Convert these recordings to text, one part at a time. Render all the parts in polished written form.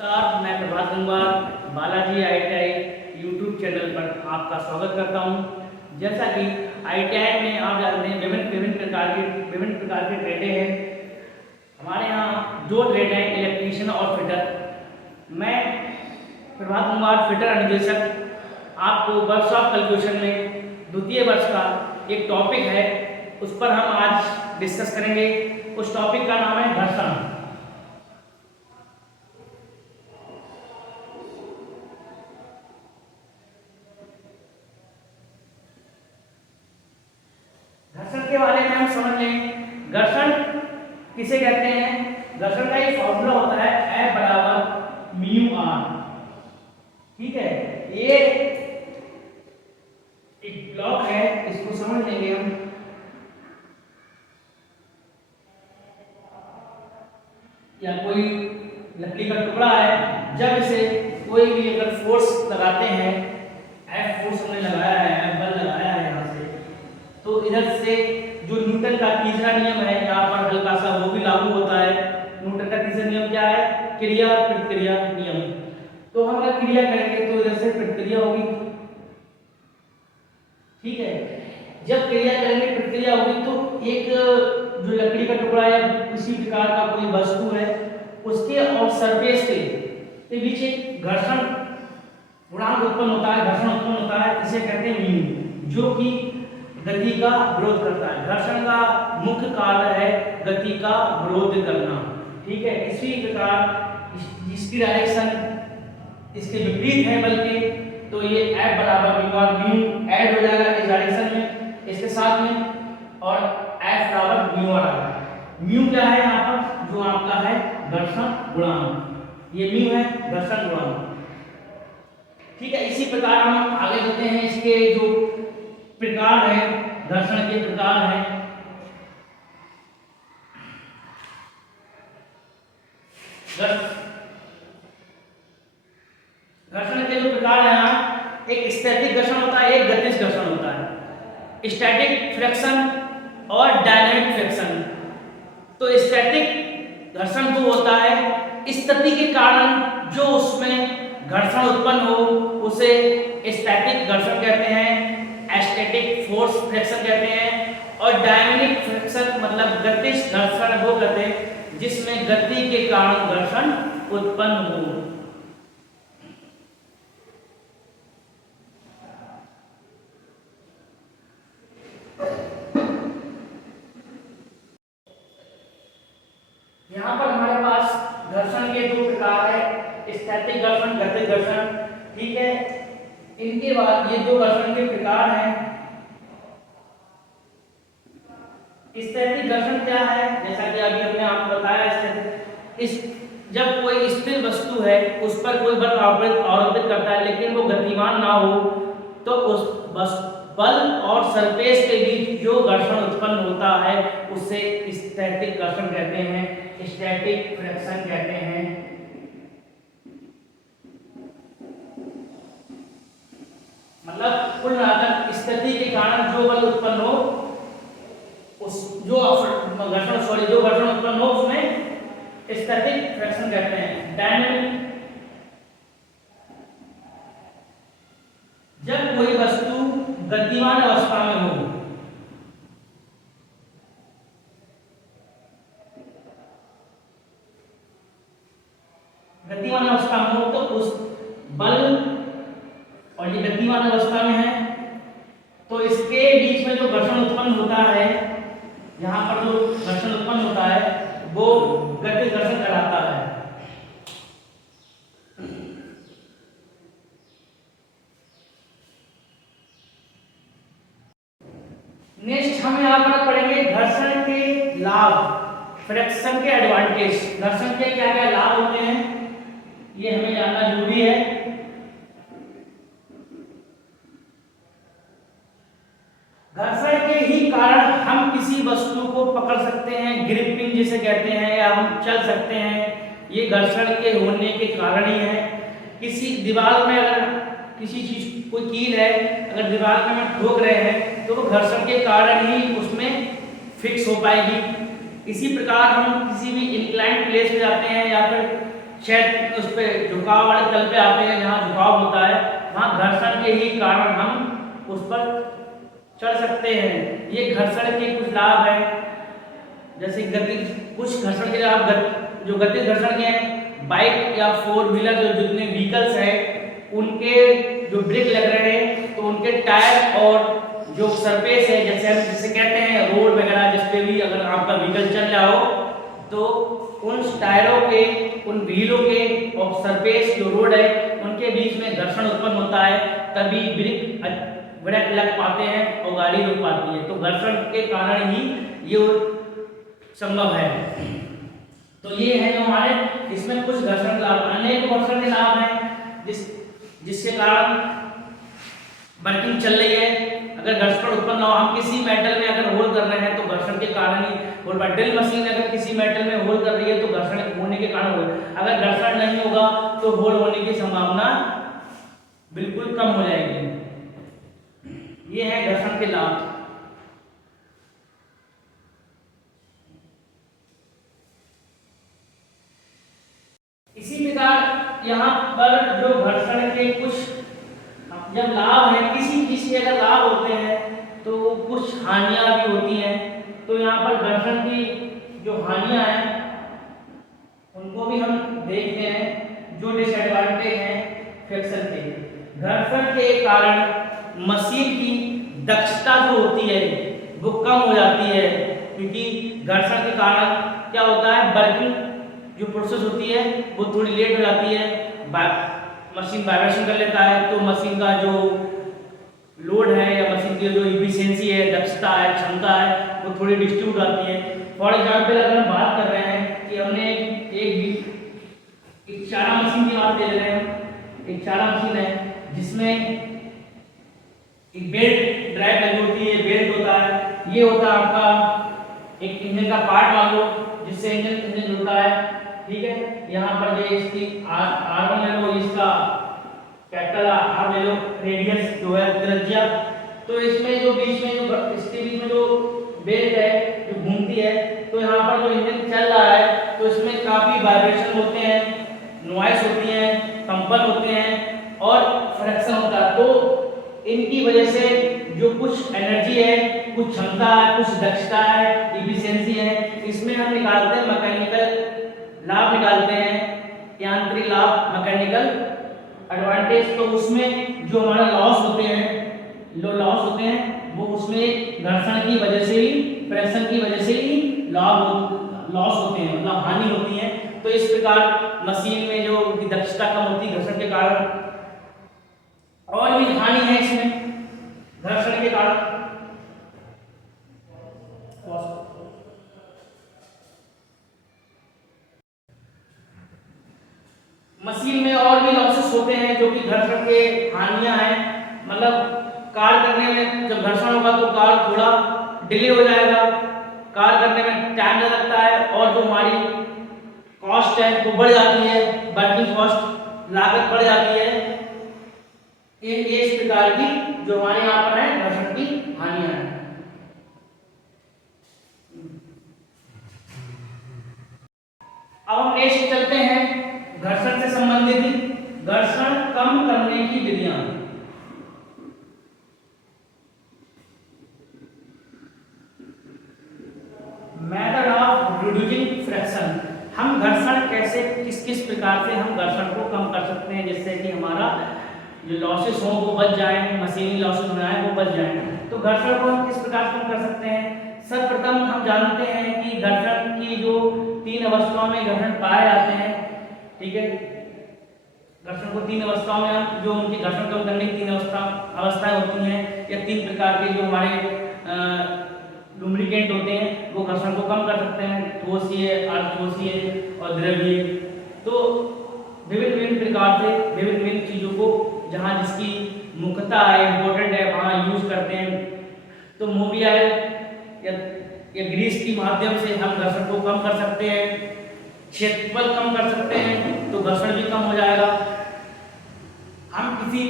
नमस्कार, मैं Prabhat Gangwar Balaji ITI YouTube channel पर आपका स्वागत करता हूं। जैसा कि आईटीआई में आप जानते हैं विभिन्न प्रकार के ट्रेडें हैं। हमारे यहाँ दो ट्रेड हैं, इलेक्ट्रीशियन और फिटर। मैं प्रभात गंगवार फिटर अनुदेशक आपको वर्कशॉप कैलकुलेशन में द्वितीय वर्ष का एक टॉपिक है, उस पर हम आज डिस्कस करेंगे। उस टॉपिक का नाम है घर्षण। घर्षण के बारे में हम समझ लें। घर्षण किसे कहते हैं? घर्षण का एक फॉर्मूला होता है F बराबर म्यू आर। ठीक है, ये एक ब्लॉक है, इसको समझ लेंगे हम। या कोई लकड़ी का टुकड़ा है, जब इसे कोई भी अगर फोर्स लगाते हैं, F फोर्स हमने लगाया है, F बल लगाया है यहाँ से, तो इधर से जो न्यूटन का तीसरा नियम है यहाँ पर हल्का सा वो भी लागू होता है। न्यूटन का तीसरा नियम क्या है? क्रिया प्रतिक्रिया नियम। तो हम अगर क्रिया करेंगे तो इधर से प्रतिक्रिया होगी। ठीक है, जब क्रिया करेंगे प्रतिक्रिया होगी तो एक जो लकड़ी का टुकड़ा या किसी प्रकार का कोई वस्तु है, उसके और सरफेस के बीच एक घर्षण गुणांक उत्पन्न होता है, घर्षण उत्पन्न होता है। इसे कहते हैं म्यू, जो कि गति का विरोध करता है। घर्षण का मुख्य कार्य है गति का विरोध करना। ठीक है, इसी प्रकार जिसकी डायरेक्शन इसके विपरीत है बल्कि, तो ये F बराबर म्यू आर, म्यू ऐड हो जाएगा इस डायरेक्शन में इसके साथ में, और F बराबर म्यू आर आएगा। म्यू क्या है यहाँ पर? जो आपका है घर्षण गुणांक, ये म्यू है घर्षण गुणांक। ठीक है, इसी प्रकार हम आगे चलते हैं। इसके जो प्रकार है, घर्षण के प्रकार हैं। घर्षण के जो प्रकार हैं, एक स्टैटिक घर्षण होता है, एक गतिज घर्षण होता है। स्टैटिक फ्रिक्शन और डायनामिक फ्रिक्शन। तो स्टैटिक घर्षण जो होता है, स्थिति के कारण जो उसमें घर्षण उत्पन्न हो उसे स्टैटिक घर्षण कहते हैं, स्टैटिक फोर्स फ्रिक्शन कहते हैं। और डायनामिक फ्रिक्शन मतलब गतिज घर्षण वो कहते हैं जिसमें गति के कारण घर्षण उत्पन्न हो। यहाँ पर हमारे पास घर्षण के दो प्रकार है, स्टैटिक घर्षण, गतिज घर्षण। ठीक है, इनके बाद ये दो घर्षण के प्रकार हैं। स्टैटिक घर्षण क्या है? जैसा कि अभी हमने आपको बताया, जब कोई स्थिर वस्तु है उस पर कोई बल आरोपित करता है लेकिन वो गतिमान ना हो, तो उस बल और सरफेस के बीच जो घर्षण उत्पन्न होता है उसे स्टैटिक घर्षण कहते हैं, स्टैटिक फ्रिक्शन कहते हैं। मतलब कुल मिलाकर स्थिति के कारण जो बल उत्पन्न हो, उस जो घर्षण उत्पन्न हो उसमें स्टैटिक फ्रिक्शन कहते हैं। डायनामिक, जब कोई वस्तु गतिमान अवस्था में हो, गतिमान अवस्था में हो, तो उस बल और ये गतिमान अवस्था में है तो इसके बीच में जो घर्षण उत्पन्न होता है, यहाँ पर जो घर्षण उत्पन्न होता है वो गतिज घर्षण कहलाता है। नेक्स्ट हम यहाँ पर पढ़ेंगे घर्षण के लाभ, फ्रिक्शन के एडवांटेज। घर्षण के क्या क्या लाभ होते हैं ये हमें जानना जरूरी है। घर्षण के ही कारण हम किसी वस्तु को पकड़ सकते हैं, ग्रिपिंग जिसे कहते हैं, या हम चल सकते हैं। ये घर्षण के होने के कारण ही है। किसी दीवार में अगर किसी चीज कोई कील है, अगर दीवार में हम ठोक रहे हैं तो वो घर्षण के कारण ही उसमें फिक्स हो पाएगी। इसी प्रकार हम किसी भी इंक्लाइंड प्लेस पे जाते हैं या फिर शायद उस पे झुकाव वाले तल पे आते हैं, जहाँ झुकाव होता है वहाँ घर्षण के ही कारण हम उस पर चढ़ सकते हैं। ये घर्षण के कुछ लाभ हैं, जैसे गति, कुछ घर्षण के लाभ जो गति घर्षण के हैं, बाइक या फोर व्हीलर जो जितने व्हीकल्स हैं उनके जो ब्रेक लग रहे हैं तो उनके टायर और जो सरफेस है, जैसे हम जिसे कहते हैं रोड वगैरह, जिस पे भी अगर आपका व्हीकल चल रहा हो तो उन टायरों के, उन व्हीलों के और सरफेस जो रोड है उनके बीच में घर्षण उत्पन्न होता है, तभी ब्रेक लग पाते हैं और गाड़ी रुक पाती है। तो घर्षण के कारण ही ये संभव है। तो ये है जो हमारे इसमें कुछ घर्षण लाभ, अनेक घर्षण के लाभ हैं जिसके कारण वर्किंग चल रही है। अगर घर्षण उत्पन्न हो, हम किसी मेटल में अगर होल कर रहे हैं तो घर्षण के कारण ही होल, ड्रिल मशीन अगर किसी मेटल में होल कर रही है तो घर्षण होने के कारण होल, अगर घर्षण नहीं होगा तो होल होने की संभावना बिल्कुल कम हो जाएगी। ये है घर्षण के लाभ। इसी प्रकार यहाँ पर जो घर्षण के कुछ जब लाभ है, किसी चीज के अगर लाभ होते हैं तो कुछ हानियां भी होती हैं। तो यहाँ पर घर्षण की जो हानियां हैं उनको भी हम देखते हैं। जो डिसएडवांटेज हैं फ्रिक्शन के, घर्षण के कारण मशीन की दक्षता जो होती है वो कम हो जाती है, क्योंकि घर्षण के कारण क्या होता है, वर्किंग जो प्रोसेस होती है वो थोड़ी लेट हो जाती है, मशीन वाइब्रेशन कर लेता है, तो मशीन का जो लोड है या मशीन की जो इफिशियंसी है, दक्षता है, क्षमता है, वो थोड़ी डिस्ट्रीब्यूट आती है। फॉर एग्जाम्पल अगर हम बात कर रहे हैं कि हमने एक चारा मशीन की बात ले रहे हैं, एक चारा मशीन है जिसमें एक बेल्ट ड्राइव लगी होती है, बेल्ट होता है, ये होता है आपका एक इंजन का पार्ट मान लो जिससे इंजन जुड़ता है, ठीक है। यहाँ पर जो इसकी R1 ले लो, इसका कैपिटल R ले लो, रेडियस जो है त्रिज्या, तो इसमें जो बीच में जो इसके बीच में जो बेल्ट है जो घूमती है, तो यहाँ पर जो इंजन चल रहा है तो इसमें काफी वाइब्रेशन होते हैं, नॉइस होती है, कंपन होते हैं और फ्रिक्शन होता है। तो इनकी वजह से जो कुछ एनर्जी है, कुछ क्षमता है, कुछ दक्षता है, इफिशियंसी है, इसमें हम निकालते हैं मैकेनिकल लाभ, निकालते हैं यांत्रिक लाभ, मैकेनिकल एडवांटेज। तो उसमें जो हमारा लॉस होते हैं, जो लॉस होते हैं वो उसमें घर्षण की वजह से ही, फ्रिक्शन की वजह से ही लॉस होते हैं, मतलब हानि होती है। तो इस प्रकार मशीन में जो दक्षता कम होती है घर्षण के कारण, और भी हानि है इसमें घर्षण के कारण। मशीन में और भी लॉसेस होते हैं जो कि घर्षण के हानियां हैं, मतलब कार करने में जब घर्षण होगा तो कार थोड़ा डिले हो जाएगा, कार करने में टाइम लगता है, और जो हमारी कॉस्ट है वो बढ़ जाती है, वर्किंग कॉस्ट, लागत बढ़ जाती है। ये इस प्रकार की जो हमारे यहाँ पर है घर्षण की हानियां हैं। अब हम नेक्स्ट चलते हैं घर्षण से संबंधित घर्षण कम करने की विधियां। मेथड ऑफ रिड्यूसिंग फ्रिक्शन, हम घर्षण कैसे किस प्रकार से हम घर्षण को कम कर सकते हैं जिससे कि हमारा जो लॉसेस हो वो बच जाए, मशीनी लॉसेस हो जाए वो बच जाए। तो घर्षण को हम किस प्रकार से कम कर सकते हैं? सर्वप्रथम हम जानते हैं कि घर्षण की जो 3 अवस्थाओं में घर्षण पाए जाते हैं, ठीक है। घर्षण को 3 अवस्थाओं में हम जो उनकी घर्षण कम करने की 3 अवस्थाएं होती हैं, या 3 प्रकार के जो हमारे लुब्रिकेंट होते हैं वो घर्षण को कम कर सकते हैं, ठोसीय, अर्धठोसीय और द्रवीय। तो विभिन्न प्रकार से विभिन्न चीजों को जहाँ जिसकी मुख्यता है, इम्पोर्टेंट है, वहाँ यूज करते हैं। तो मोबियाइल या ग्रीस के माध्यम से हम घर्षण को कम कर सकते हैं, क्षेत्रफल कम कर सकते हैं तो घर्षण भी कम हो जाएगा। हम किसी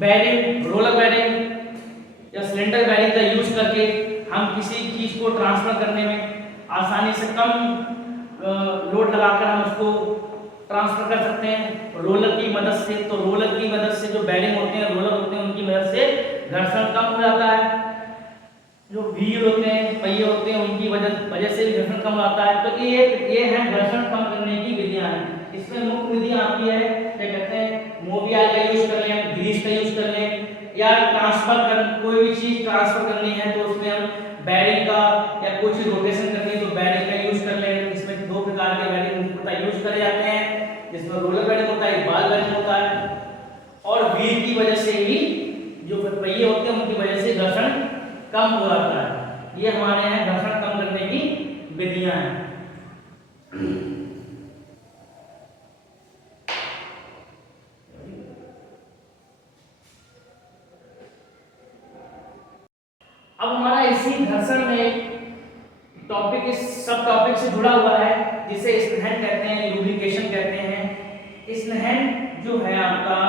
बैरिंग, रोलर बैरिंग या सिलेंडर बैरिंग का यूज करके हम किसी चीज को ट्रांसफर करने में आसानी से कम लोड लगाकर हम उसको ट्रांसफर कर सकते हैं रोलर की मदद से। तो रोलर की मदद से जो बेरिंग होते हैं, रोलर होते हैं, उनकी मदद से घर्षण कम हो जाता है। जो व्हील होते हैं, पहिए होते हैं, उनकी वजह से भी घर्षण कम आता है। तो ये है घर्षण कम करने की विधियां हैं। इसमें मुख्य विधि आती है, क्या कहते हैं, मोबियाल का यूज कर लें, ग्रीस का यूज कर लें, या ट्रांसफर कर, कोई भी चीज ट्रांसफर करनी है तो उसमें हम बेरिंग का या कुछ रोटेशन करनी है तो बेरिंग का यूज कर लें। इसमें दो प्रकार के बेरिंग मुख्यतः यूज करे जाते हैं, जिसमें रोलर बेरिंग होता है, बॉल बेरिंग होता है। और व्हील की वजह से ही जो पहिए होते हैं उनकी वजह से घर्षण कम हो जाता है। ये हमारे यहाँ घर्षण कम करने की विधियां हैं। अब हमारा इसी घर्षण में टॉपिक इस सब टॉपिक से जुड़ा हुआ है, जिसे स्नेहन कहते हैं, लुब्रिकेशन कहते हैं। स्नेहन जो है आपका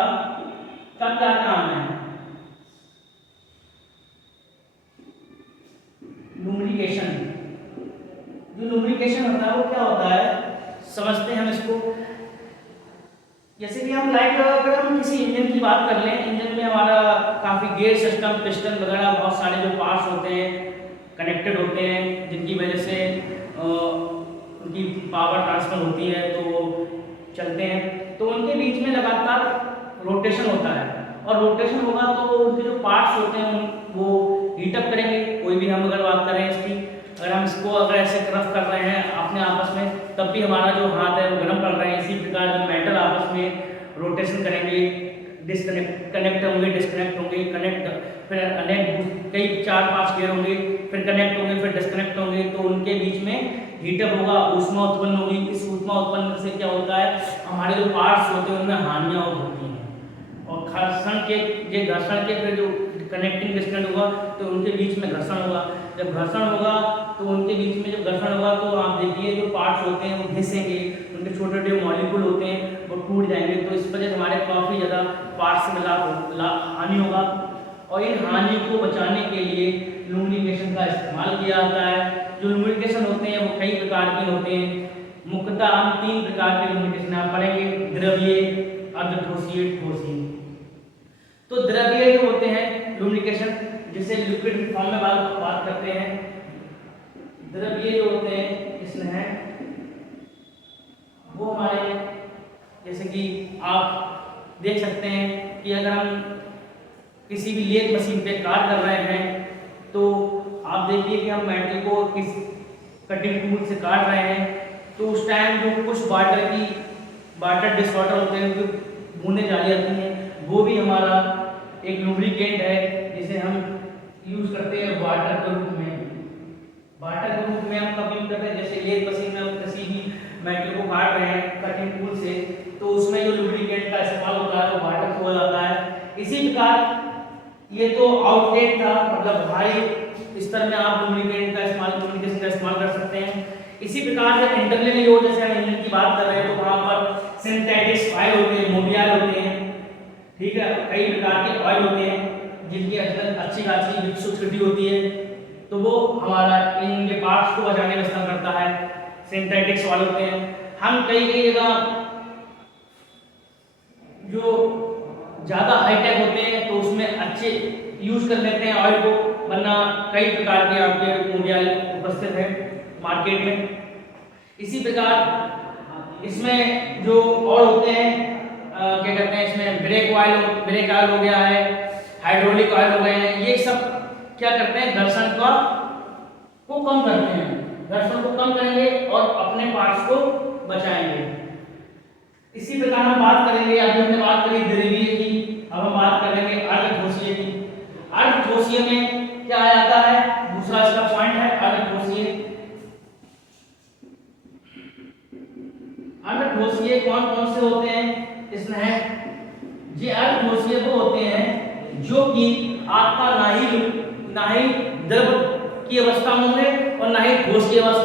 का क्या काम है? लुब्रिकेशन, जो लुब्रिकेशन होता है वो क्या होता है, समझते हैं हम इसको। जैसे कि हम अगर हम किसी इंजन की बात कर लें, इंजन में हमारा काफ़ी गियर सिस्टम, पिस्टन वगैरह बहुत सारे जो पार्ट्स होते हैं कनेक्टेड होते हैं, जिनकी वजह से उनकी पावर ट्रांसफर होती है तो चलते हैं। तो उनके बीच में लगातार रोटेशन होता है, और रोटेशन होगा तो उनके जो पार्ट्स होते हैं वो हीटअप करेंगे। कोई भी हम अगर बात करें इसकी, अगर हम इसको अगर ऐसे रफ कर रहे हैं अपने आपस में, तब भी हमारा जो हाथ है वो गर्म पड़ रहे हैं। इसी प्रकार जो मेटल आपस में रोटेशन करेंगे, डिस्कनेक्ट, कनेक्ट होंगे, डिस्कनेक्ट होंगे, कनेक्ट, फिर अनेक कई 4-5 गियर होंगे, फिर कनेक्ट होंगे, फिर डिस्कनेक्ट होंगे। तो उनके बीच में हीटअप होगा, ऊष्मा उत्पन्न होगी। इस ऊष्मा उत्पन्न से क्या होता है, हमारे जो पार्ट्स होते हैं उनमें हानियाँ होती हैं। और घर्षण के फिर जो कनेक्टिंग डिस्कनेक्ट होगा तो उनके बीच में घर्षण होगा। जब घर्षण होगा तो उनके बीच में जब घर्षण होगा तो आप देखिए जो पार्ट्स होते हैं वो घिसेंगे, उनके छोटे छोटे मॉलिक्यूल होते हैं वो टूट जाएंगे। तो इस वजह से हमारे काफ़ी ज़्यादा पार्ट्स में हानि होगा। और इन हानि को बचाने के लिए लुब्रिकेशन का इस्तेमाल किया जाता है। जो लुब्रिकेशन होते हैं वो कई प्रकार के होते हैं। मुख्यतः हम 3 प्रकार के लुब्रिकेशन आप पढ़ेंगे, द्रवीय, अर्धठोसीय, ठोसीय। तो द्रवीय जो होते हैं लुब्रिकेशन, जिसे लिक्विड फॉर्म में बात करते हैं, द्रवीय जो होते हैं स्नेहन, वो हमारे, जैसे कि आप देख सकते हैं कि अगर हम किसी भी लेथ मशीन पे कार्य कर रहे हैं तो आप देखिए कि हम मेटल को किस कटिंग टूल से काट रहे हैं, तो उस टाइम जो कुछ वाटर डिसऑर्डर होते हैं, जो बूंदें डाली जाती हैं, वो भी हमारा एक लुब्रिकेंट है, जिसे हम यूज करते हैं वाटर के रूप में। वाटर के रूप में हम कब यूज करते हैं, जैसे लेथ मशीन में हम किसी भी मेटल को काट रहे हैं कटिंग टूल से, तो उसमें जो लुब्रिकेंट का इस्तेमाल होता है वो वाटर से हो जाता है। इसी प्रकार ये तो आउटलेट था, मतलब बाहरी स्तर में आप लुब्रिकेंट का इस्तेमाल कर सकते हैं। इसी प्रकार से इंटरनल यूज, जैसे हम इंजन की बात कर रहे हैं तो वहाँ पर सिंथेटिक ऑयल होते हैं, मोबियाल होते हैं, ठीक है, कई प्रकार के ऑयल होते हैं जिनकी अच्छी खासी विस्कोसिटी होती है, तो वो हमारा इनके पार्ट्स को बचाने में इस्तेमाल करता है। सिंथेटिक्स ऑयल होते हैं, हम कई जगह जो ज़्यादा हाईटेक होते हैं तो उसमें अच्छे यूज कर लेते हैं ऑयल को, वरना कई प्रकार के आपके मोबियाल उपस्थित है मार्केट में। इसी प्रकार इसमें जो और होते हैं, क्या कहते हैं, इसमें ब्रेक ऑयल हो गया है, हाइड्रोलिक ऑयल हो गए हैं, ये सब क्या करते हैं, घर्षण को कम करते हैं, घर्षण को कम करेंगे और अपने पार्ट्स को बचाएंगे। इसी प्रकार हम बात करेंगे, अभी हमने बात करी द्रवीय की, अब हम बात करेंगे अर्धठोसीय की। अर्धठोसीय में क्या आ जाता है, दूसरा इसका पॉइंट है अर्धठोसीय। अर्धठोसीय कौन कौन से होते हैं इसमें है, ये अर्धठोसीय वो होते हैं जो कि आपका ना ही द्रव की अवस्था में होंगे और ना ही ठोस की अवस्था